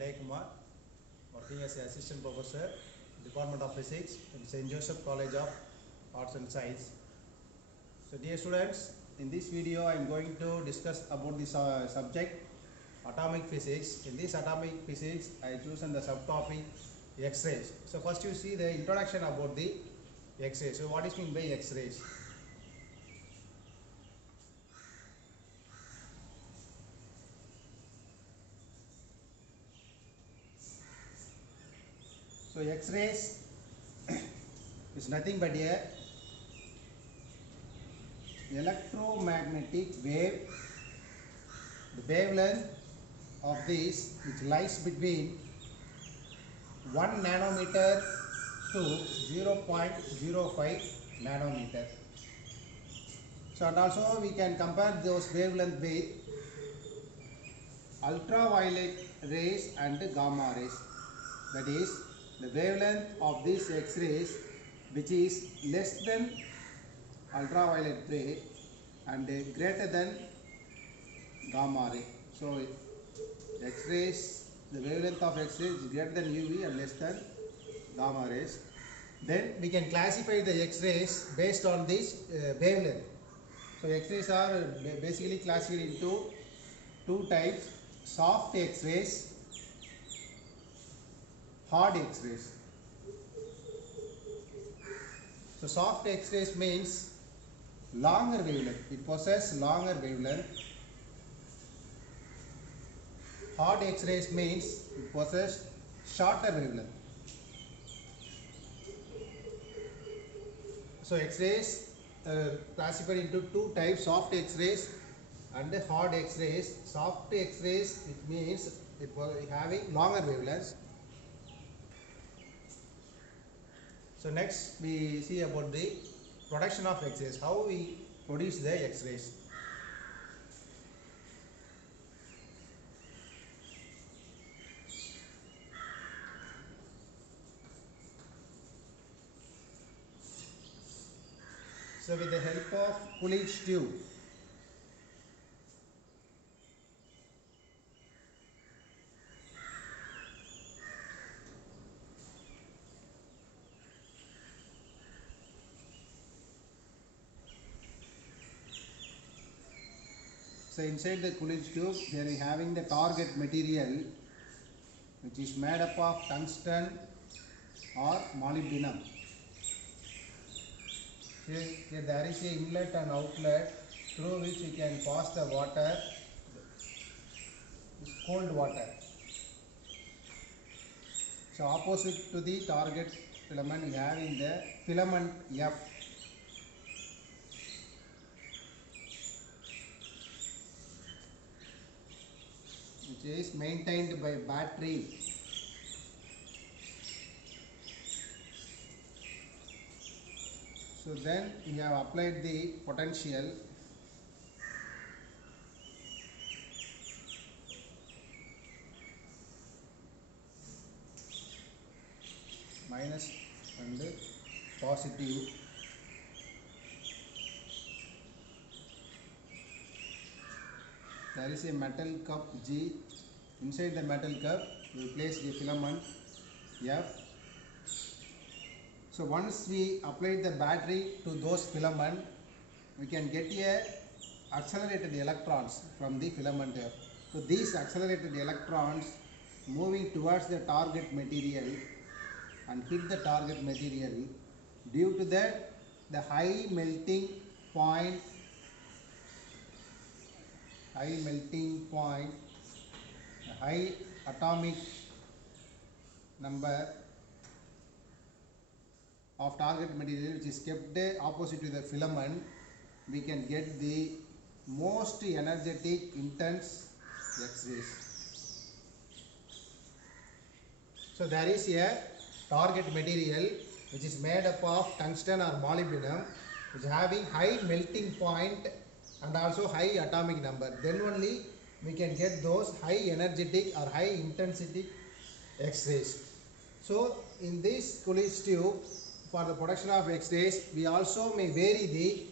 Vilay Kumar, working as an assistant professor, Department of Physics in St. Joseph College of Arts and Science. So dear students, in this video I am going to discuss about the subject atomic physics. In this atomic physics I chosen the subtopic X-rays. So first you see the introduction about the X-rays. So what is meant by X-rays? So X-rays is nothing but a electromagnetic wave. The wavelength of this which lies between 1 nanometer to 0.05 nanometer. So and also we can compare those wavelength with ultraviolet rays and gamma rays. That is, the wavelength of these X-rays which is less than ultraviolet ray and greater than gamma ray. So X-rays, the wavelength of X-rays is greater than UV and less than gamma rays. Then we can classify the X-rays based on this wavelength. So X-rays are basically classified into two types: soft X-rays, hard X-rays. So soft X-rays means longer wavelength. It possesses longer wavelength. Hard X-rays means it possesses shorter wavelength. So X-rays classified into two types: soft X-rays and hard X-rays. Soft X-rays, it means it was having longer wavelengths. So next we see about the production of X-rays, how we produce the X-rays. So with the help of Coolidge tube, so inside the Coolidge tube there is having the target material which is made up of tungsten or molybdenum. Here there is an inlet and outlet through which we can pass the water, cold water. So opposite to the target filament we have in the filament F. Which is maintained by battery. So then we have applied the potential. Minus and positive. There is a metal cup G. Inside the metal cup we place the filament F. So once we apply the battery to those filament, we can get a accelerated electrons from the filament F. So these accelerated electrons moving towards the target material and hit the target material. Due to that, the high melting point, high atomic number of target material which is kept opposite to the filament, we can get the most energetic intense X-rays. So there is a target material which is made up of tungsten or molybdenum, which is having high melting point and also high atomic number. Then only we can get those high energetic or high intensity X-rays. So in this Coolidge tube, for the production of X-rays, we also may vary the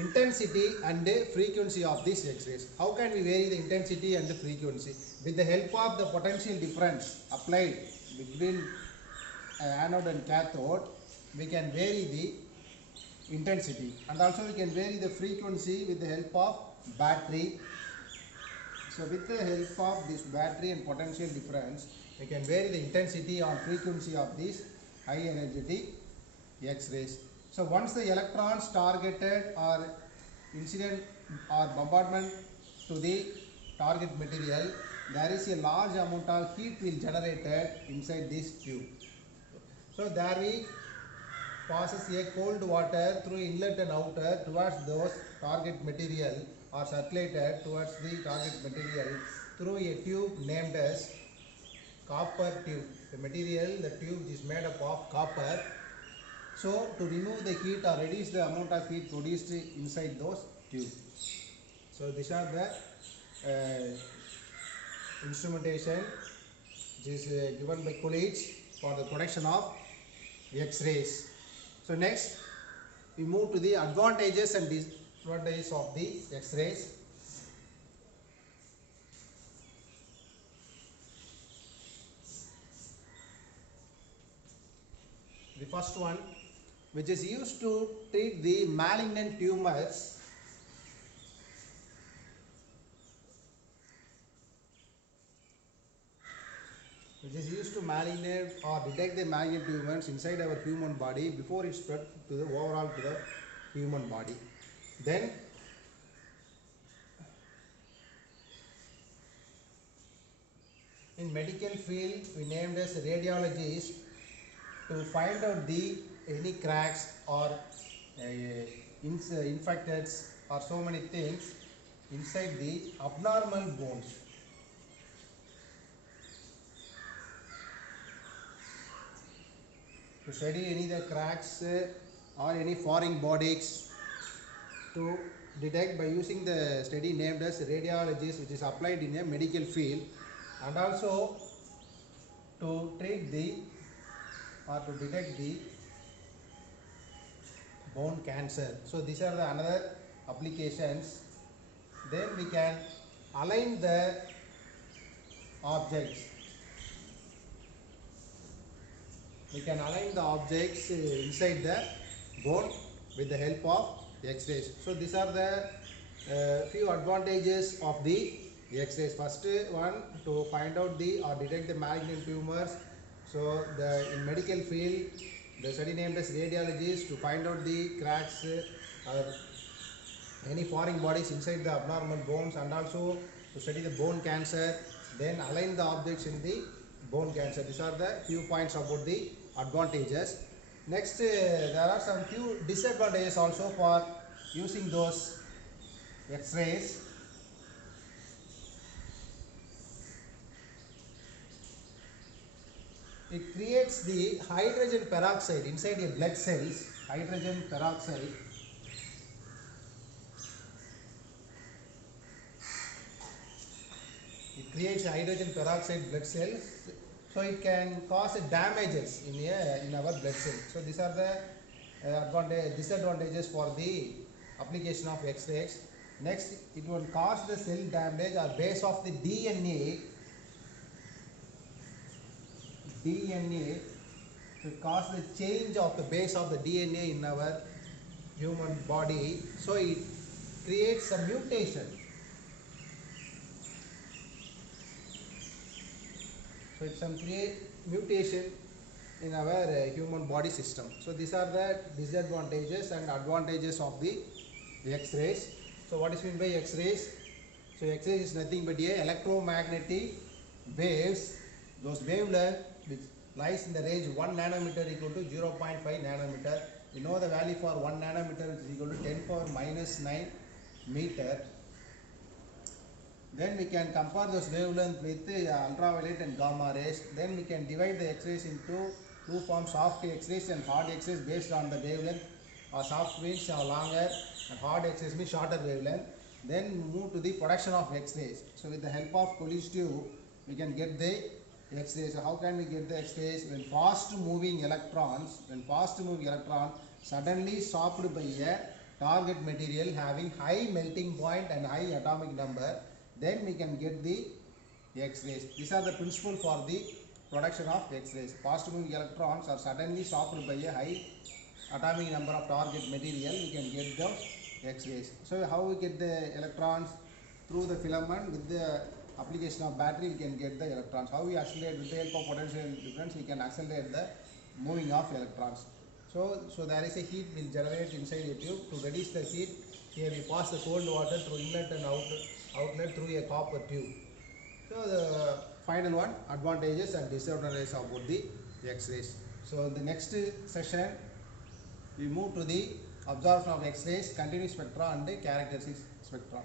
intensity and frequency of these X-rays. How can we vary the intensity and the frequency? With the help of the potential difference applied between anode and cathode, we can vary the intensity, and also we can vary the frequency with the help of battery. So with the help of this battery and potential difference, we can vary the intensity or frequency of these high energetic X-rays. So once the electrons targeted or incident or bombardment to the target material, there is a large amount of heat will generated inside this tube. So there we passes a cold water through inlet and outer towards those target material, or circulated towards the target material through a tube named as copper tube. The material, the tube is made up of copper. So to remove the heat or reduce the amount of heat produced inside those tubes. So these are the instrumentation which is given by Coolidge for the production of X-rays. So next we move to the advantages and disadvantages of the X-rays. The first one, which is used to treat the malignant tumors, malignant or detect the malignant tumors inside our human body before it spread to the overall to the human body. Then in medical field we named as radiologists to find out the any cracks or infected or so many things inside the abnormal bones. To study any the cracks or any foreign bodies, to detect by using the study named as radiologist, which is applied in a medical field, and also to treat the or to detect the bone cancer. So these are the another applications. Then we can align the objects. We can align the objects inside the bone with the help of X-rays. So these are the few advantages of the X-rays. First one, to find out the or detect the malignant tumors. So in medical field, the study named as radiologists to find out the cracks or any foreign bodies inside the abnormal bones, and also to study the bone cancer, then align the objects in the bone cancer. These are the few points about the advantages. Next, there are some few disadvantages also for using those X-rays. It creates the hydrogen peroxide inside your blood cells. Hydrogen peroxide. It creates hydrogen peroxide blood cells. So it can cause damages in our blood cells. So these are the disadvantages for the application of X-rays. Next, it will cause the cell damage or base of the DNA. To cause the change of the base of the DNA in our human body. So it creates a mutation. So it's some mutation in our human body system. So these are the disadvantages and advantages of the X-rays. So what is meant by X-rays? So X-rays is nothing but a electromagnetic waves. Those wavelength which lies in the range 1 nanometer equal to 0.5 nanometer. We know the value for 1 nanometer which is equal to 10 power minus 9 meter. Then we can compare those wavelength with ultraviolet and gamma rays. Then we can divide the X-rays into two forms, soft X-rays and hard X-rays based on the wavelength. Soft means longer and hard X-rays means shorter wavelength. Then move to the production of X-rays. So with the help of Coolidge tube, we can get the X-rays. So how can we get the X-rays? When fast moving electron suddenly stopped by a target material having high melting point and high atomic number, then we can get the X-rays. These are the principle for the production of X-rays. Fast moving electrons are suddenly stopped by a high atomic number of target material, we can get the X-rays. So how we get the electrons? Through the filament. With the application of battery, we can get the electrons. How we accelerate? With the help of potential difference, we can accelerate the moving of electrons. So there is a heat will generate inside a tube. To reduce the heat, here we pass the cold water through inlet and outlet through a copper tube. So the final one, advantages and disadvantages about the X-rays. So in the next session, we move to the observation of X-rays, continuous spectra and the characteristic spectra.